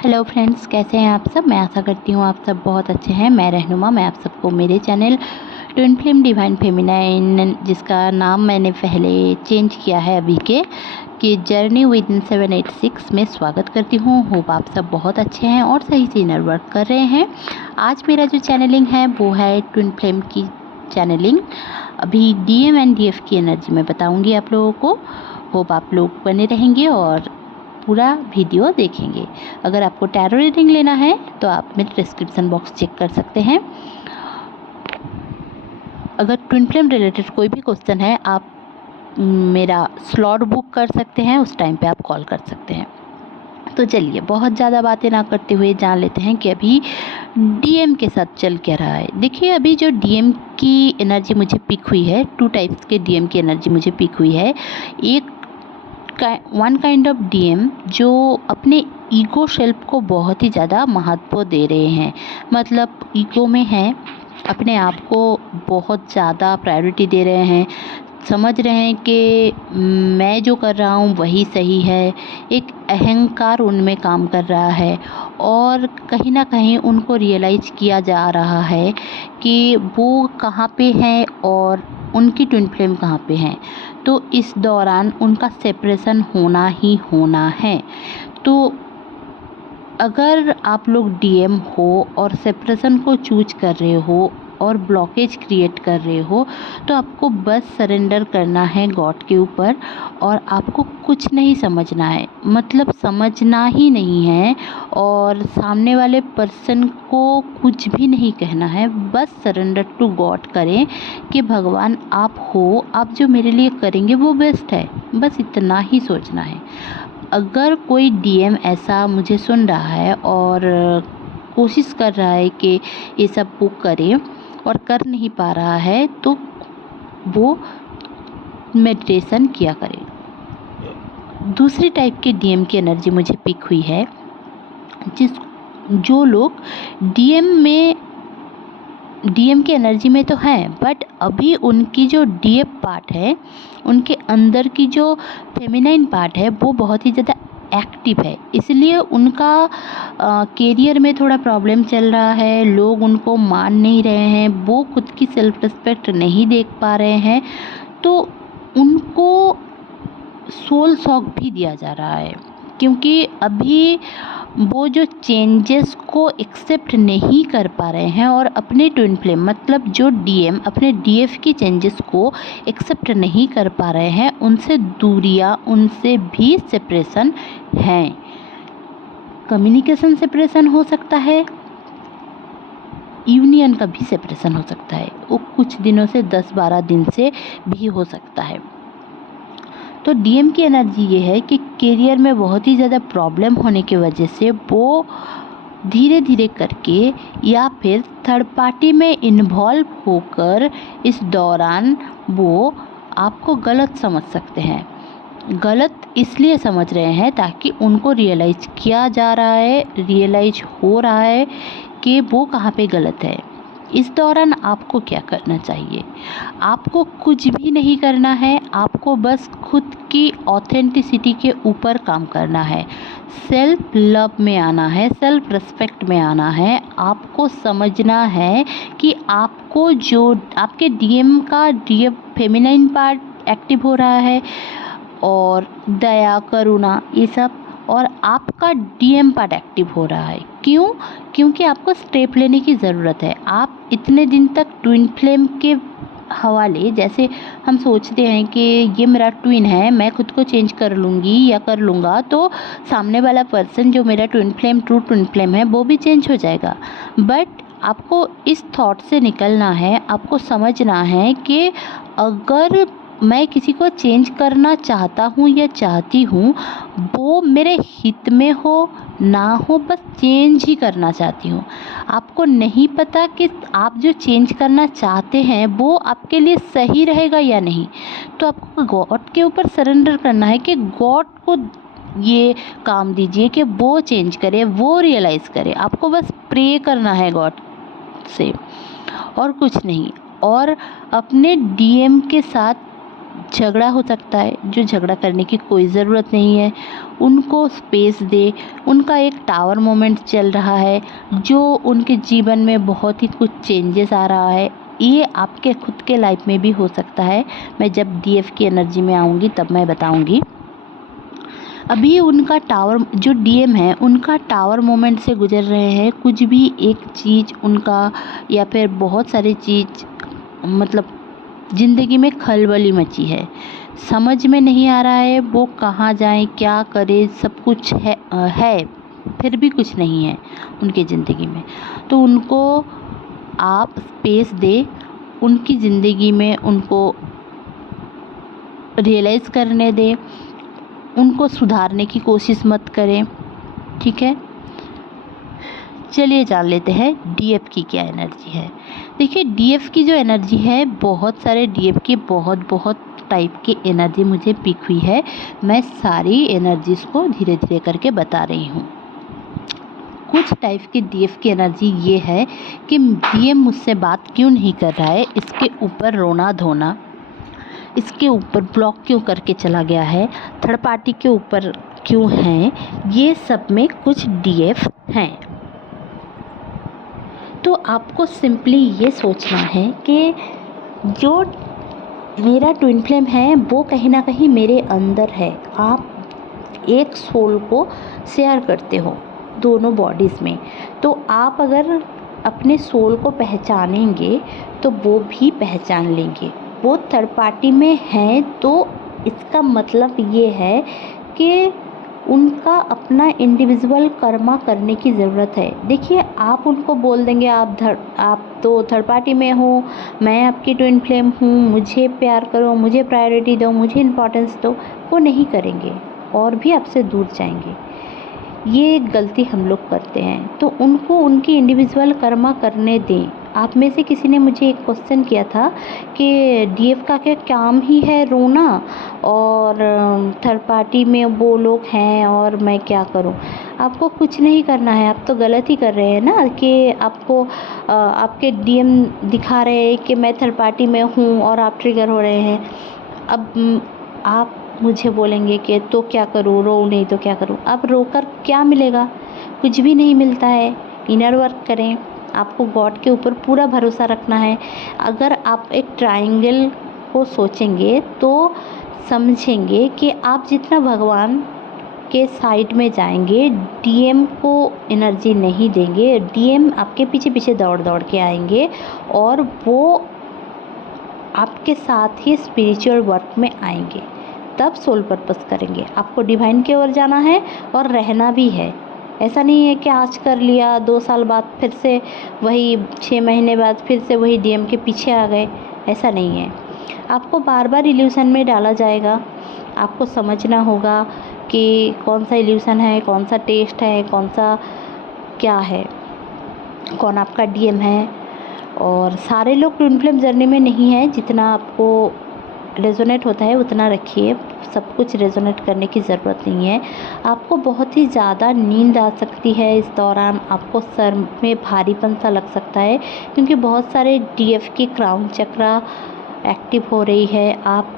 Hello friends, कैसे हैं आप सब। मैं आशा करती हूँ आप सब बहुत अच्छे हैं। मैं रहनुमा, मैं आप सबको मेरे channel twin flame divine feminine, जिसका नाम मैंने पहले चेंज किया है अभी के, कि जर्नी विद इन 786 में स्वागत करती हूँ। होप आप सब बहुत अच्छे हैं और सही से इनर वर्क कर रहे हैं। आज मेरा जो चैनलिंग है वो है ट्विन फ्लेम की चैनलिंग। अभी डीएम एंड डीएफ की एनर्जी मैं बताऊँगी आप लोगों को। होप आप लोग बने रहेंगे और पूरा वीडियो देखेंगे। अगर आपको टैरो रीडिंग लेना है तो आप मेरे डिस्क्रिप्शन बॉक्स चेक कर सकते हैं। अगर ट्विन फ्लेम रिलेटेड कोई भी क्वेश्चन है, आप मेरा स्लॉट बुक कर सकते हैं, उस टाइम पे आप कॉल कर सकते हैं। तो चलिए बहुत ज़्यादा बातें ना करते हुए जान लेते हैं कि अभी डीएम के साथ चल क्या रहा है। देखिए, अभी जो डीएम की एनर्जी मुझे पिक हुई है, 2 टाइप्स के डीएम की एनर्जी मुझे पिक हुई है। एक वन काइंड ऑफ डीएम जो अपने ईगो सेल्फ को बहुत ही ज़्यादा महत्व दे रहे हैं, मतलब ईगो में हैं, अपने आप को बहुत ज़्यादा प्रायोरिटी दे रहे हैं, समझ रहे हैं कि मैं जो कर रहा हूँ वही सही है। एक अहंकार उनमें काम कर रहा है और कहीं ना कहीं उनको रियलाइज़ किया जा रहा है कि वो कहाँ पे हैं और उनकी ट्विन फ्लेम कहाँ पे हैं। तो इस दौरान उनका सेपरेशन होना ही होना है। तो अगर आप लोग डीएम हो और सेपरेशन को चूज कर रहे हो और ब्लॉकेज क्रिएट कर रहे हो, तो आपको बस सरेंडर करना है गॉड के ऊपर और आपको कुछ नहीं समझना है, मतलब समझना ही नहीं है और सामने वाले पर्सन को कुछ भी नहीं कहना है। बस सरेंडर टू गॉड करें कि भगवान आप हो, आप जो मेरे लिए करेंगे वो बेस्ट है, बस इतना ही सोचना है। अगर कोई डीएम ऐसा मुझे सुन रहा है और कोशिश कर रहा है कि ये सब बुक करे और कर नहीं पा रहा है, तो वो मेडिटेशन किया करे। दूसरी टाइप के डीएम की एनर्जी मुझे पिक हुई है, जो लोग डीएम की एनर्जी में तो हैं, बट अभी उनकी जो डीएफ पार्ट है, उनके अंदर की जो फेमिनाइन पार्ट है वो बहुत ही ज़्यादा एक्टिव है, इसलिए उनका कैरियर में थोड़ा प्रॉब्लम चल रहा है। लोग उनको मान नहीं रहे हैं, वो खुद की सेल्फ रिस्पेक्ट नहीं देख पा रहे हैं, तो उनको सोल शॉक भी दिया जा रहा है, क्योंकि अभी वो जो चेंजेस को एक्सेप्ट नहीं कर पा रहे हैं और अपने ट्विन फ्लेम, मतलब जो डीएम अपने डीएफ की चेंजेस को एक्सेप्ट नहीं कर पा रहे हैं, उनसे दूरियां, उनसे भी सेपरेशन है। कम्युनिकेशन सेपरेशन हो सकता है, यूनियन का भी सेपरेशन हो सकता है, वो कुछ दिनों से 10-12 दिन से भी हो सकता है। तो डीएम की एनर्जी ये है कि करियर में बहुत ही ज़्यादा प्रॉब्लम होने की वजह से वो धीरे धीरे करके या फिर थर्ड पार्टी में इन्वॉल्व होकर इस दौरान वो आपको गलत समझ सकते हैं। गलत इसलिए समझ रहे हैं ताकि उनको रियलाइज़ किया जा रहा है, रियलाइज हो रहा है कि वो कहाँ पे गलत है। इस दौरान आपको क्या करना चाहिए? आपको कुछ भी नहीं करना है, आपको बस खुद की ऑथेंटिसिटी के ऊपर काम करना है, सेल्फ लव में आना है, सेल्फ रिस्पेक्ट में आना है। आपको समझना है कि आपको जो आपके डीएम का डीएम फेमिनाइन पार्ट एक्टिव हो रहा है और दया, करुणा, ये सब, और आपका डीएम पार्ट एक्टिव हो रहा है। क्यों? क्योंकि आपको स्टेप लेने की ज़रूरत है। आप इतने दिन तक ट्विन फ्लेम के हवाले, जैसे हम सोचते हैं कि ये मेरा ट्विन है, मैं खुद को चेंज कर लूँगी या कर लूँगा तो सामने वाला पर्सन जो मेरा twin flame, true twin flame है, वो भी चेंज हो जाएगा। बट आपको इस थॉट से निकलना है, आपको समझना है कि अगर मैं किसी को चेंज करना चाहता हूँ या चाहती हूँ, वो मेरे हित में हो ना हो, बस चेंज ही करना चाहती हूँ। आपको नहीं पता कि आप जो चेंज करना चाहते हैं वो आपके लिए सही रहेगा या नहीं, तो आपको गॉड के ऊपर सरेंडर करना है कि गॉड को ये काम दीजिए कि वो चेंज करे, वो रियलाइज़ करे। आपको बस प्रे करना है गॉड से और कुछ नहीं। और अपने डीएम के साथ झगड़ा हो सकता है, जो झगड़ा करने की कोई ज़रूरत नहीं है, उनको स्पेस दे। उनका एक टावर मोमेंट चल रहा है, जो उनके जीवन में बहुत ही कुछ चेंजेस आ रहा है। ये आपके खुद के लाइफ में भी हो सकता है। मैं जब डीएफ की एनर्जी में आऊँगी तब मैं बताऊँगी। अभी उनका टावर, जो डीएम है, उनका टावर मोमेंट से गुजर रहे हैं। कुछ भी एक चीज़ उनका या फिर बहुत सारी चीज़, मतलब ज़िंदगी में खलबली मची है। समझ में नहीं आ रहा है वो कहाँ जाएँ, क्या करें। सब कुछ है फिर भी कुछ नहीं है उनकी ज़िंदगी में। तो उनको आप स्पेस दें, उनकी ज़िंदगी में उनको रियलाइज़ करने दें, उनको सुधारने की कोशिश मत करें, ठीक है। चलिए जान लेते हैं डीएफ की क्या एनर्जी है। देखिए, डीएफ की जो एनर्जी है, बहुत सारे डीएफ की बहुत टाइप की एनर्जी मुझे पिक हुई है। मैं सारी एनर्जीज़ को धीरे धीरे करके बता रही हूँ। कुछ टाइप की डीएफ की एनर्जी ये है कि डीएम मुझसे बात क्यों नहीं कर रहा है, इसके ऊपर रोना धोना, इसके ऊपर ब्लॉक क्यों करके चला गया है, थर्ड पार्टी के ऊपर क्यों है, ये सब में कुछ डीएफ हैं। तो आपको सिंपली ये सोचना है कि जो मेरा ट्विन फ्लेम है वो कहीं ना कहीं मेरे अंदर है। आप एक सोल को शेयर करते हो दोनों बॉडीज़ में, तो आप अगर अपने सोल को पहचानेंगे तो वो भी पहचान लेंगे। वो थर्ड पार्टी में हैं तो इसका मतलब ये है कि उनका अपना इंडिविजुअल कर्मा करने की ज़रूरत है। देखिए, आप उनको बोल देंगे आप तो थर्ड पार्टी में हो, मैं आपकी ट्विन फ्लेम हूँ, मुझे प्यार करो, मुझे प्रायोरिटी दो, मुझे इम्पोर्टेंस दो, वो नहीं करेंगे और भी आपसे दूर जाएंगे। ये एक गलती हम लोग करते हैं। तो उनको उनकी इंडिविजुअल कर्मा करने दें। आप में से किसी ने मुझे एक क्वेश्चन किया था कि डीएफ का क्या काम ही है रोना, और थर्ड पार्टी में वो लोग हैं और मैं क्या करूं। आपको कुछ नहीं करना है। आप तो गलत ही कर रहे हैं ना, कि आपको आपके डीएम दिखा रहे हैं कि मैं थर्ड पार्टी में हूं और आप ट्रिगर हो रहे हैं। अब आप मुझे बोलेंगे कि तो क्या करूँ, रो नहीं तो क्या करूँ। अब रोकर क्या मिलेगा? कुछ भी नहीं मिलता है। इनर वर्क करें। आपको गॉड के ऊपर पूरा भरोसा रखना है। अगर आप एक ट्रायंगल को सोचेंगे तो समझेंगे कि आप जितना भगवान के साइड में जाएंगे, डीएम को एनर्जी नहीं देंगे, डीएम आपके पीछे पीछे दौड़ दौड़ के आएंगे और वो आपके साथ ही स्पिरिचुअल वर्क में आएंगे, तब सोल पर्पस करेंगे। आपको डिवाइन की ओर जाना है और रहना भी है। ऐसा नहीं है कि आज कर लिया, 2 साल बाद फिर से वही, 6 महीने बाद फिर से वही डीएम के पीछे आ गए। ऐसा नहीं है। आपको बार बार इल्यूशन में डाला जाएगा। आपको समझना होगा कि कौन सा इल्यूशन है, कौन सा टेस्ट है, कौन सा क्या है, कौन आपका डीएम है। और सारे लोग ट्विन फ्लेम जर्नी में नहीं है। जितना आपको रेजोनेट होता है उतना रखिए। सब कुछ रेजोनेट करने की ज़रूरत नहीं है। आपको बहुत ही ज़्यादा नींद आ सकती है इस दौरान। आपको सर में भारीपन सा लग सकता है, क्योंकि बहुत सारे डीएफ की क्राउन चक्रा एक्टिव हो रही है। आप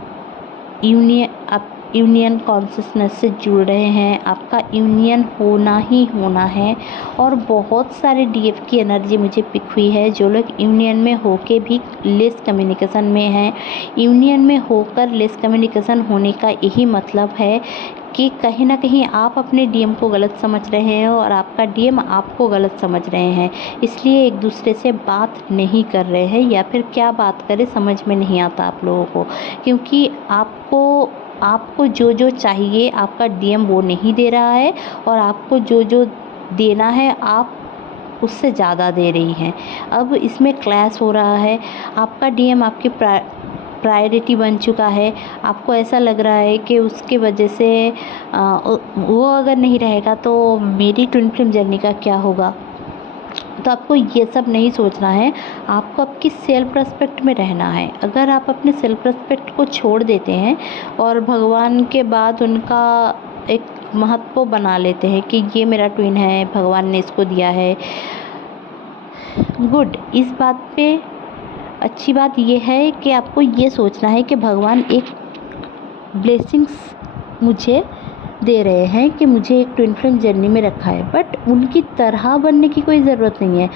यूनियन कॉन्शियसनेस से जुड़ रहे हैं। आपका यूनियन होना ही होना है। और बहुत सारे डीएफ की एनर्जी मुझे पिक हुई है, जो लोग यूनियन में होके भी लेस कम्युनिकेशन में हैं। यूनियन में होकर लेस कम्युनिकेशन होने का यही मतलब है कि कहीं ना कहीं आप अपने डीएम को गलत समझ रहे हैं और आपका डीएम आपको गलत समझ रहे हैं। इसलिए एक दूसरे से बात नहीं कर रहे हैं, या फिर क्या बात करें समझ में नहीं आता आप लोगों को, क्योंकि आपको जो जो चाहिए आपका डीएम वो नहीं दे रहा है, और आपको जो जो देना है आप उससे ज़्यादा दे रही हैं। अब इसमें क्लैश हो रहा है। आपका डीएम आपकी प्रायोरिटी बन चुका है। आपको ऐसा लग रहा है कि उसके वजह से वो अगर नहीं रहेगा तो मेरी ट्विन फ्लेम जर्नी का क्या होगा। तो आपको ये सब नहीं सोचना है। आपको आपकी सेल्फ रेस्पेक्ट में रहना है। अगर आप अपने सेल्फ रेस्पेक्ट को छोड़ देते हैं और भगवान के बाद उनका एक महत्व बना लेते हैं कि ये मेरा ट्विन है, भगवान ने इसको दिया है, गुड। इस बात पे अच्छी बात ये है कि आपको ये सोचना है कि भगवान एक ब्लेसिंग्स मुझे दे रहे हैं कि मुझे एक ट्विन फ्लेम जर्नी में रखा है, बट उनकी तरह बनने की कोई ज़रूरत नहीं है।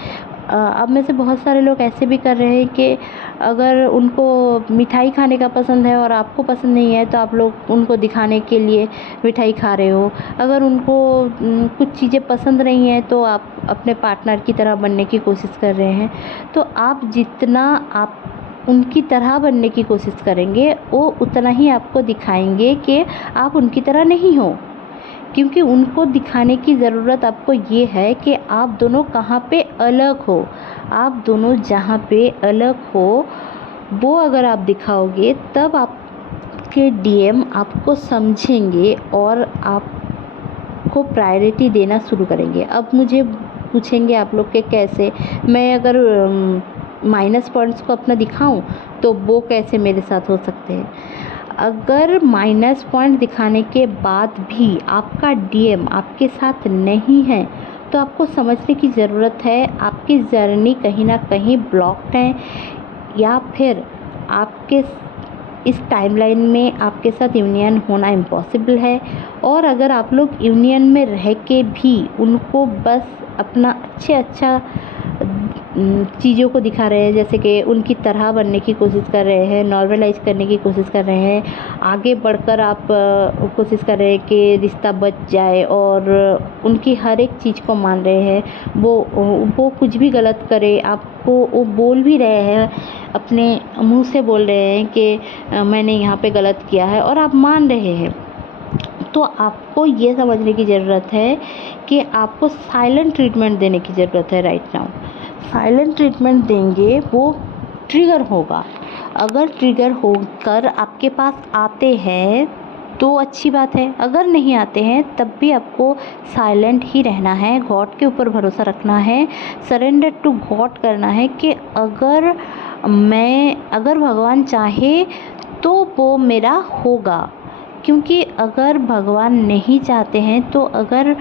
अब में से बहुत सारे लोग ऐसे भी कर रहे हैं कि अगर उनको मिठाई खाने का पसंद है और आपको पसंद नहीं है, तो आप लोग उनको दिखाने के लिए मिठाई खा रहे हो। अगर उनको कुछ चीज़ें पसंद नहीं है, तो आप अपने पार्टनर की तरह बनने की कोशिश कर रहे हैं। तो आप जितना आप उनकी तरह बनने की कोशिश करेंगे, वो उतना ही आपको दिखाएंगे कि आप उनकी तरह नहीं हो। क्योंकि उनको दिखाने की ज़रूरत आपको ये है कि आप दोनों कहाँ पे अलग हो। आप दोनों जहाँ पे अलग हो वो अगर आप दिखाओगे, तब आपके डीएम आपको समझेंगे और आपको प्रायोरिटी देना शुरू करेंगे। अब मुझे पूछेंगे आप लोग के कैसे, मैं अगर माइनस पॉइंट्स को अपना दिखाऊं तो वो कैसे मेरे साथ हो सकते हैं। अगर माइनस पॉइंट दिखाने के बाद भी आपका डीएम आपके साथ नहीं है, तो आपको समझने की ज़रूरत है आपकी जर्नी कहीं ना कहीं ब्लॉक्ड है, या फिर आपके इस टाइमलाइन में आपके साथ यूनियन होना इम्पॉसिबल है। और अगर आप लोग यूनियन में रह के भी उनको बस अपना अच्छा चीज़ों को दिखा रहे हैं, जैसे कि उनकी तरह बनने की कोशिश कर रहे हैं, नॉर्मलाइज करने की कोशिश कर रहे हैं, आगे बढ़कर आप कोशिश कर रहे हैं कि रिश्ता बच जाए और उनकी हर एक चीज़ को मान रहे हैं, वो कुछ भी गलत करे आपको वो बोल भी रहे हैं, अपने मुंह से बोल रहे हैं कि मैंने यहाँ पे गलत किया है, और आप मान रहे हैं। तो आपको ये समझने की ज़रूरत है कि आपको साइलेंट ट्रीटमेंट देने की ज़रूरत है राइट नाउ। साइलेंट ट्रीटमेंट देंगे वो ट्रिगर होगा। अगर ट्रिगर होकर आपके पास आते हैं तो अच्छी बात है, अगर नहीं आते हैं तब भी आपको साइलेंट ही रहना है, गॉड के ऊपर भरोसा रखना है, सरेंडर टू गॉड करना है कि अगर भगवान चाहे तो वो मेरा होगा। क्योंकि अगर भगवान नहीं चाहते हैं, तो अगर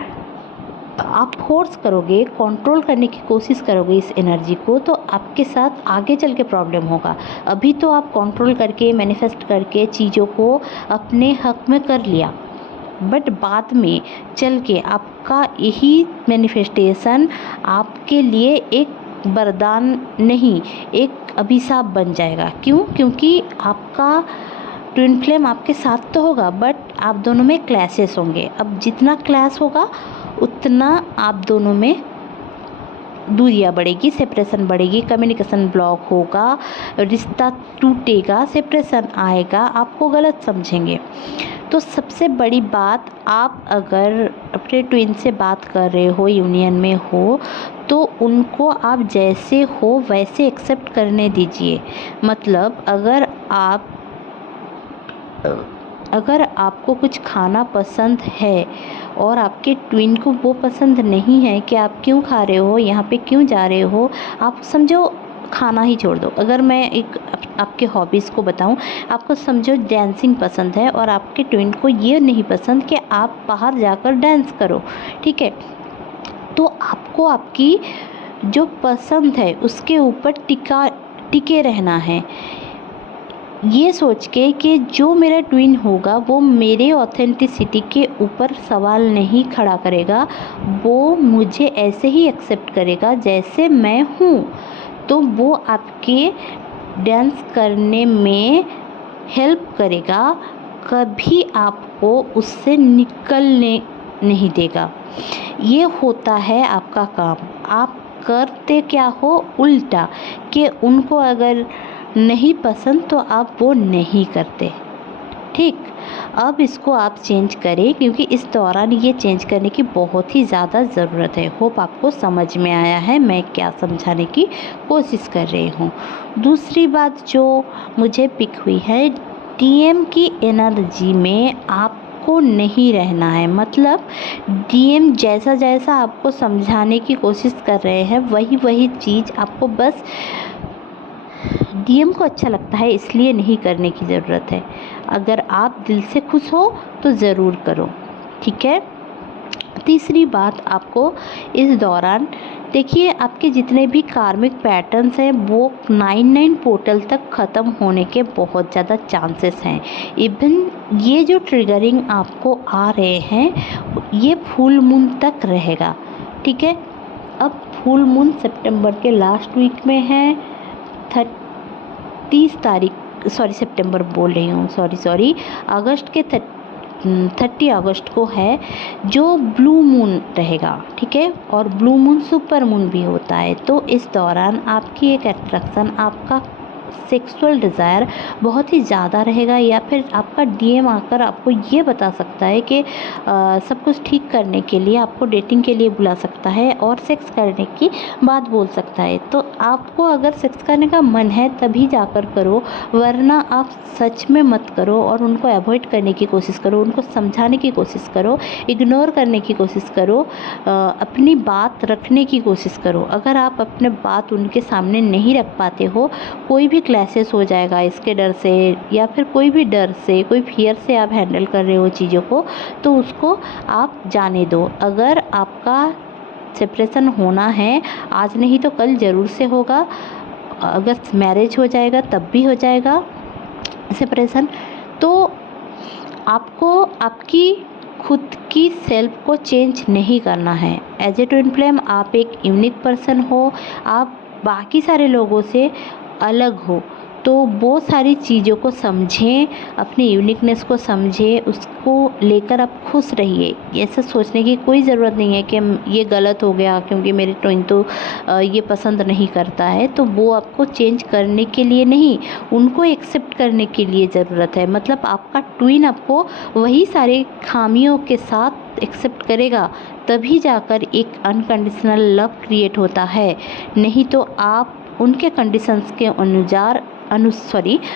आप फोर्स करोगे, कंट्रोल करने की कोशिश करोगे इस एनर्जी को, तो आपके साथ आगे चल के प्रॉब्लम होगा। अभी तो आप कंट्रोल करके मैनिफेस्ट करके चीज़ों को अपने हक में कर लिया, बट बाद में चल के आपका यही मैनिफेस्टेशन आपके लिए एक वरदान नहीं, एक अभिशाप बन जाएगा। क्यों? क्योंकि आपका ट्विन फ्लेम आपके साथ तो होगा, बट आप दोनों में क्लैशेस होंगे। अब जितना क्लैश होगा उतना आप दोनों में दूरियां बढ़ेगी, सेपरेशन बढ़ेगी, कम्युनिकेशन ब्लॉक होगा, रिश्ता टूटेगा, सेपरेशन आएगा, आपको गलत समझेंगे। तो सबसे बड़ी बात, आप अगर अपने ट्विन से बात कर रहे हो, यूनियन में हो, तो उनको आप जैसे हो वैसे एक्सेप्ट करने दीजिए। मतलब अगर आपको कुछ खाना पसंद है और आपके ट्विन को वो पसंद नहीं है कि आप क्यों खा रहे हो, यहाँ पे क्यों जा रहे हो, आप समझो खाना ही छोड़ दो। अगर मैं एक आपके हॉबीज़ को बताऊं, आपको समझो डांसिंग पसंद है और आपके ट्विन को ये नहीं पसंद कि आप बाहर जाकर डांस करो, ठीक है। तो आपको आपकी जो पसंद है उसके ऊपर टिके रहना है, ये सोच के कि जो मेरा ट्विन होगा वो मेरे ऑथेंटिसिटी के ऊपर सवाल नहीं खड़ा करेगा, वो मुझे ऐसे ही एक्सेप्ट करेगा जैसे मैं हूँ। तो वो आपके डांस करने में हेल्प करेगा, कभी आपको उससे निकलने नहीं देगा। ये होता है आपका काम। आप करते क्या हो? उल्टा, कि उनको अगर नहीं पसंद तो आप वो नहीं करते, ठीक। अब इसको आप चेंज करें, क्योंकि इस दौरान ये चेंज करने की बहुत ही ज़्यादा ज़रूरत है। होप आपको समझ में आया है मैं क्या समझाने की कोशिश कर रही हूँ। दूसरी बात जो मुझे पिक हुई है, डीएम की एनर्जी में आपको नहीं रहना है। मतलब डीएम जैसा जैसा आपको समझाने की कोशिश कर रहे हैं वही चीज़ आपको बस डीएम को अच्छा लगता है इसलिए नहीं करने की ज़रूरत है। अगर आप दिल से खुश हो तो ज़रूर करो, ठीक है। तीसरी बात, आपको इस दौरान देखिए आपके जितने भी कार्मिक पैटर्न्स हैं वो 99 पोर्टल तक ख़त्म होने के बहुत ज़्यादा चांसेस हैं। इवन ये जो ट्रिगरिंग आपको आ रहे हैं ये फुल मून तक रहेगा, ठीक है। अब फुल मून सितंबर के लास्ट वीक में है, 30 तारीख, सितंबर बोल रही हूँ, अगस्त के 30 अगस्त को है जो ब्लू मून रहेगा, ठीक है। और ब्लू मून सुपर मून भी होता है। तो इस दौरान आपकी एक अट्रैक्शन, आपका सेक्सुअल डिज़ायर बहुत ही ज़्यादा रहेगा, या फिर आपका डीएम आकर आपको ये बता सकता है कि सब कुछ ठीक करने के लिए आपको डेटिंग के लिए बुला सकता है और सेक्स करने की बात बोल सकता है। तो आपको अगर सेक्स करने का मन है तभी जाकर करो, वरना आप सच में मत करो और उनको अवॉइड करने की कोशिश करो, उनको समझाने की कोशिश करो, इग्नोर करने की कोशिश करो, अपनी बात रखने की कोशिश करो। अगर आप अपने बात उनके सामने नहीं रख पाते हो, कोई भी क्लैशेस हो जाएगा इसके डर से, या फिर कोई भी डर से, कोई फियर से आप हैंडल कर रहे हो चीज़ों को, तो उसको आप जाने दो। अगर आपका सेपरेशन होना है, आज नहीं तो कल ज़रूर से होगा। अगर मैरिज हो जाएगा तब भी हो जाएगा सेपरेशन। तो आपको आपकी खुद की सेल्फ को चेंज नहीं करना है। एज ए ट्विन फ्लेम आप एक यूनिक पर्सन हो, आप बाकी सारे लोगों से अलग हो। तो वो सारी चीज़ों को समझें, अपनी यूनिकनेस को समझें, उसको लेकर आप खुश रहिए। ऐसा सोचने की कोई ज़रूरत नहीं है कि ये गलत हो गया क्योंकि मेरी ट्विन तो ये पसंद नहीं करता है। तो वो आपको चेंज करने के लिए नहीं, उनको एक्सेप्ट करने के लिए ज़रूरत है। मतलब आपका ट्विन आपको वही सारे खामियों के साथ एक्सेप्ट करेगा, तभी जाकर एक अनकंडीशनल लव क्रिएट होता है। नहीं तो आप उनके कंडीशंस के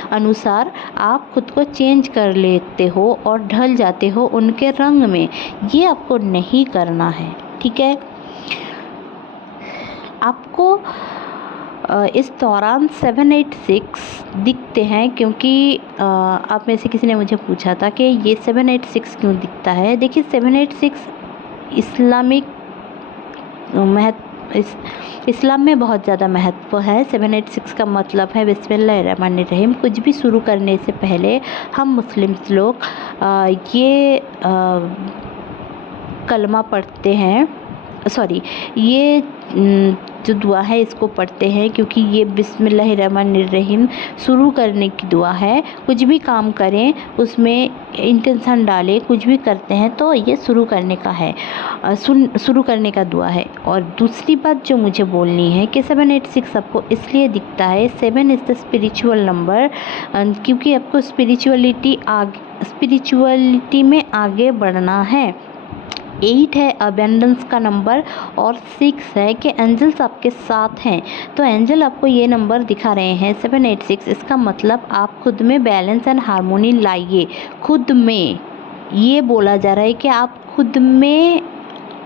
अनुसार आप खुद को चेंज कर लेते हो और ढल जाते हो उनके रंग में। ये आपको नहीं करना है, ठीक है। आपको इस दौरान 786 दिखते हैं, क्योंकि आप में से किसी ने मुझे पूछा था कि ये 786 क्यों दिखता है। देखिए 786 इस्लामिक इस्लाम में बहुत ज़्यादा महत्व है। 786 का मतलब है बिस्मिल्लाहिर्रहमानिर्रहीम। कुछ भी शुरू करने से पहले हम मुस्लिम लोग ये कलमा पढ़ते हैं, ये जो दुआ है इसको पढ़ते हैं, क्योंकि ये बिस्मिल्लाहिर्रहमानिर्रहीम शुरू करने की दुआ है। कुछ भी काम करें उसमें इंटेंशन डालें, कुछ भी करते हैं तो ये शुरू करने का है, शुरू करने का दुआ है। और दूसरी बात जो मुझे बोलनी है कि 786 आपको इसलिए दिखता है, 7 इज़ द स्पिरिचुअल नंबर, क्योंकि आपको स्पिरिचुअलिटी में आगे बढ़ना है। 8 है अबेंडेंस का नंबर, और 6 है कि एंजल्स आपके साथ हैं। तो एंजल आपको ये नंबर दिखा रहे हैं 786। इसका मतलब आप खुद में बैलेंस एंड हार्मोनी लाइए। खुद में ये बोला जा रहा है कि आप खुद में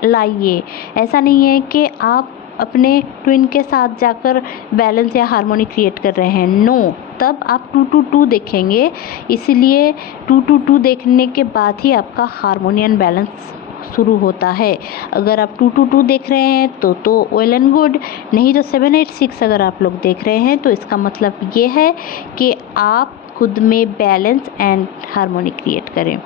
लाइए। ऐसा नहीं है कि आप अपने ट्विन के साथ जाकर बैलेंस या हार्मोनी क्रिएट कर रहे हैं, नो। तब आप 222 देखेंगे, इसलिए 222 देखने के बाद ही आपका हार्मोनी एंड बैलेंस शुरू होता है। अगर आप 222 देख रहे हैं तो वेल एंड गुड, नहीं तो 786 अगर आप लोग देख रहे हैं तो इसका मतलब ये है कि आप खुद में बैलेंस एंड हार्मोनी क्रिएट करें।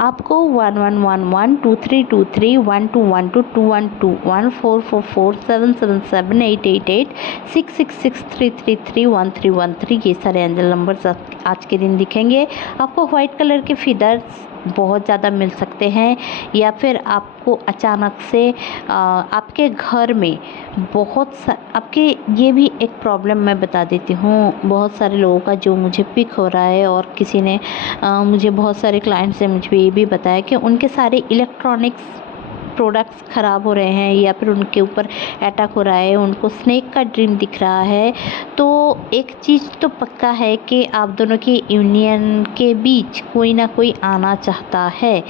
आपको 1111 2323 1212 212 1444 777 888 666 333 1313 ये सारे एंजल नंबर्स आज के दिन दिखेंगे। आपको वाइट कलर के फीदर्स बहुत ज़्यादा मिल सकते हैं, या फिर आपको अचानक से आपके घर में आपके ये भी एक प्रॉब्लम मैं बता देती हूँ बहुत सारे लोगों का, जो मुझे पिक हो रहा है। और किसी ने मुझे, बहुत सारे क्लाइंट्स ने मुझे ये भी बताया कि उनके सारे इलेक्ट्रॉनिक्स प्रोडक्ट्स ख़राब हो रहे हैं, या फिर उनके ऊपर अटैक हो रहा है, उनको स्नेक का ड्रीम दिख रहा है। तो एक चीज़ तो पक्का है कि आप दोनों की यूनियन के बीच कोई ना कोई आना चाहता है।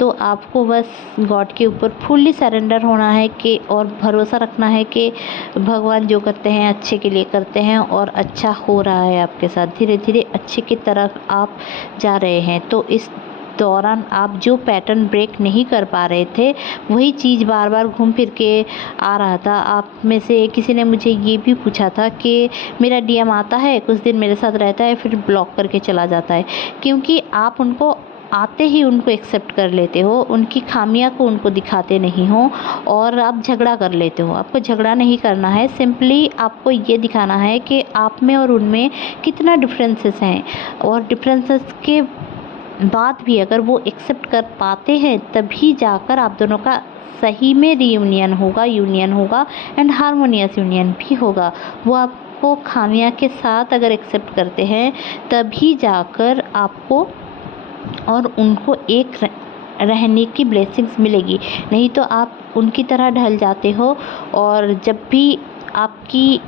तो आपको बस गॉड के ऊपर फुल्ली सरेंडर होना है कि, और भरोसा रखना है कि भगवान जो करते हैं अच्छे के लिए करते हैं, और अच्छा हो रहा है आपके साथ। धीरे धीरे अच्छे की तरफ आप जा रहे हैं। तो इस दौरान आप जो पैटर्न ब्रेक नहीं कर पा रहे थे, वही चीज़ बार बार घूम फिर के आ रहा था। आप में से किसी ने मुझे ये भी पूछा था कि मेरा डीएम आता है, कुछ दिन मेरे साथ रहता है, फिर ब्लॉक करके चला जाता है। क्योंकि आप उनको आते ही उनको एक्सेप्ट कर लेते हो, उनकी खामियां को उनको दिखाते नहीं हो और आप झगड़ा कर लेते हो। आपको झगड़ा नहीं करना है, सिंपली आपको ये दिखाना है कि आप में और उनमें कितना डिफरेंसेस हैं, और डिफरेंसेस के बाद भी अगर वो एक्सेप्ट कर पाते हैं तभी जाकर आप दोनों का सही में रीयूनियन होगा, यूनियन होगा एंड हारमोनियस यूनियन भी होगा। वो आपको खामियां के साथ अगर एक्सेप्ट करते हैं तभी जाकर आपको और उनको एक रहने की ब्लेसिंग्स मिलेगी। नहीं तो आप उनकी तरह ढल जाते हो, और जब भी आपकी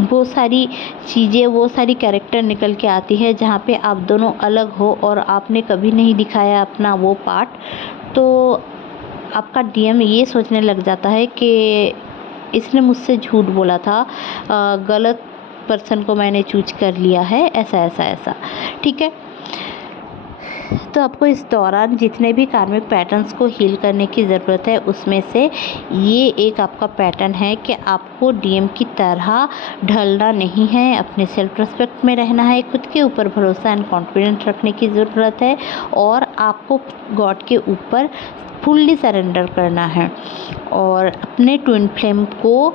वो सारी चीज़ें, वो सारी कैरेक्टर निकल के आती है जहाँ पे आप दोनों अलग हो और आपने कभी नहीं दिखाया अपना वो पार्ट, तो आपका डीएम ये सोचने लग जाता है कि इसने मुझसे झूठ बोला था, गलत पर्सन को मैंने चूज कर लिया है, ऐसा ऐसा ऐसा। ठीक है, तो आपको इस दौरान जितने भी कार्मिक पैटर्न्स को हील करने की ज़रूरत है, उसमें से ये एक आपका पैटर्न है कि आपको डीएम की तरह ढलना नहीं है, अपने सेल्फ रिस्पेक्ट में रहना है, खुद के ऊपर भरोसा एंड कॉन्फिडेंस रखने की ज़रूरत है, और आपको गॉड के ऊपर फुल्ली सरेंडर करना है, और अपने ट्विन फ्लेम को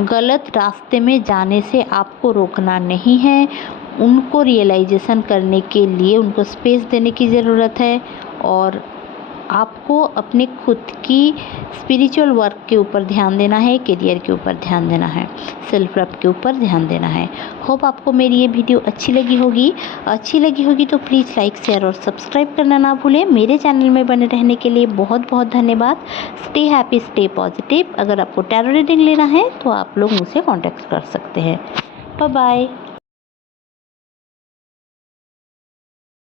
गलत रास्ते में जाने से आपको रोकना नहीं है। उनको रियलाइजेशन करने के लिए उनको स्पेस देने की ज़रूरत है, और आपको अपने खुद की स्पिरिचुअल वर्क के ऊपर ध्यान देना है, करियर के ऊपर ध्यान देना है, सेल्फ लव के ऊपर ध्यान देना है। होप आपको मेरी ये वीडियो अच्छी लगी होगी तो प्लीज़ लाइक, शेयर और सब्सक्राइब करना ना भूलें। मेरे चैनल में बने रहने के लिए बहुत बहुत धन्यवाद। Stay happy, stay positive. अगर आपको टैरो रीडिंग लेना है तो आप लोग मुझसे कॉन्टैक्ट कर सकते हैं। Bye bye.